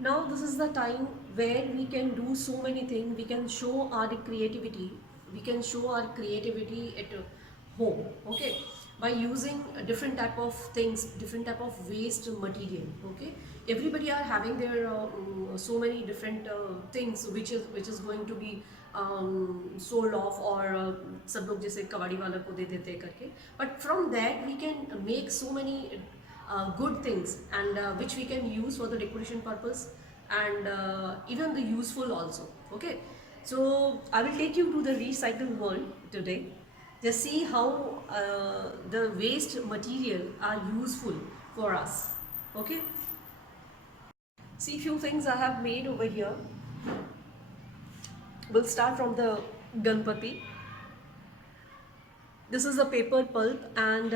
Now this is the time where we can do so many things. We can show our creativity. We can show our creativity at home. Okay, by using a different type of things, different type of waste material. Okay, everybody are having their so many different things which is going to be sold off or सब लोग जैसे कबाड़ी वाला को दे देते हैं करके. But from that we can make so many good things and which we can use for the decoration purpose and even the useful also. Okay, so I will take you to the recycle world today. Just see how the waste material are useful for us. Okay, see few things I have made over here. We'll start from the Ganpati. This is the paper pulp, and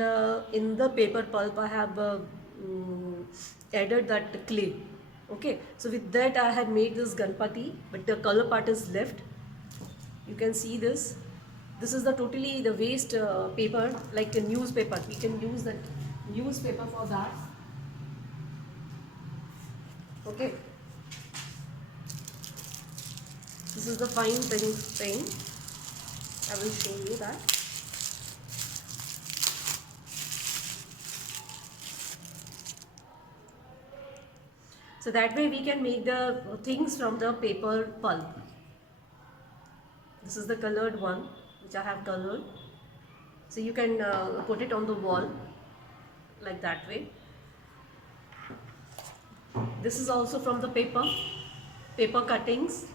in the paper pulp I have added that clay. Okay, so with that I had made this Ganpati, but the color part is left. You can see this. This is the totally the waste paper, like a newspaper. We can use that newspaper for that. Okay, this is the fine thing. I will show you that. So that way we can make the things from the paper pulp. This is the colored one which I have colored. So you can put it on the wall like that way. This is also from the paper cuttings,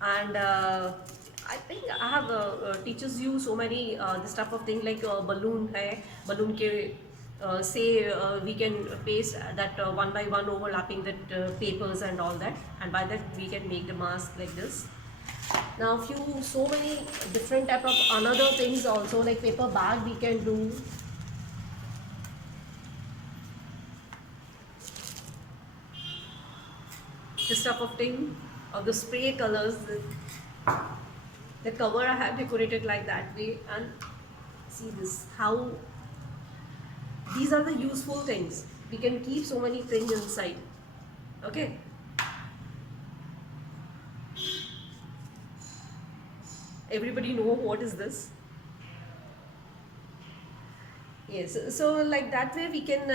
and I think I have teaches you so many this type of thing like balloon hai, balloon ke say we can paste that one by one overlapping that papers and all that, and by that we can make the mask like this. Now few so many different type of another things also, like paper bag we can do. This type of thing, or the spray colors, the cover I have decorated like that way, and see this how these are the useful things. We can keep so many things inside. Okay, everybody know what is this? Yes, so like that way we can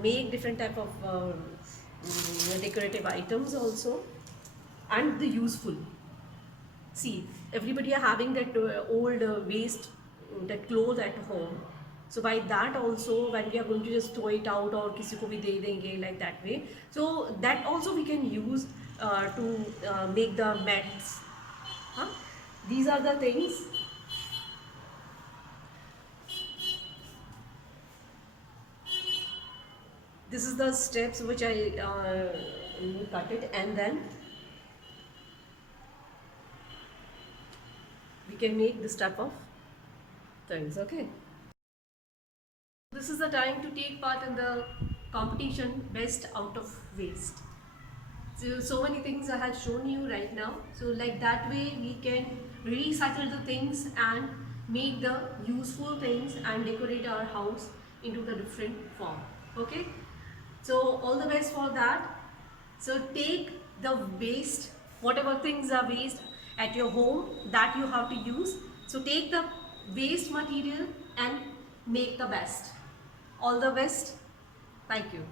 make different type of decorative items also, and the useful. See, everybody are having that old waste, that clothes at home. So by that also, when we are going to just throw it out or किसी को भी दे देंगे like that way. So that also we can use to make the mats. Huh? These are the things. This is the steps which I cut it, and then we can make this type of things. Okay, this is the time to take part in the competition best out of waste. So many things I have shown you right now. So like that way we can recycle the things and make the useful things and decorate our house into the different form. Okay, so all the best for that. So take the waste, whatever things are waste at your home that you have to use. So take the waste material and make the best. All the best. Thank you.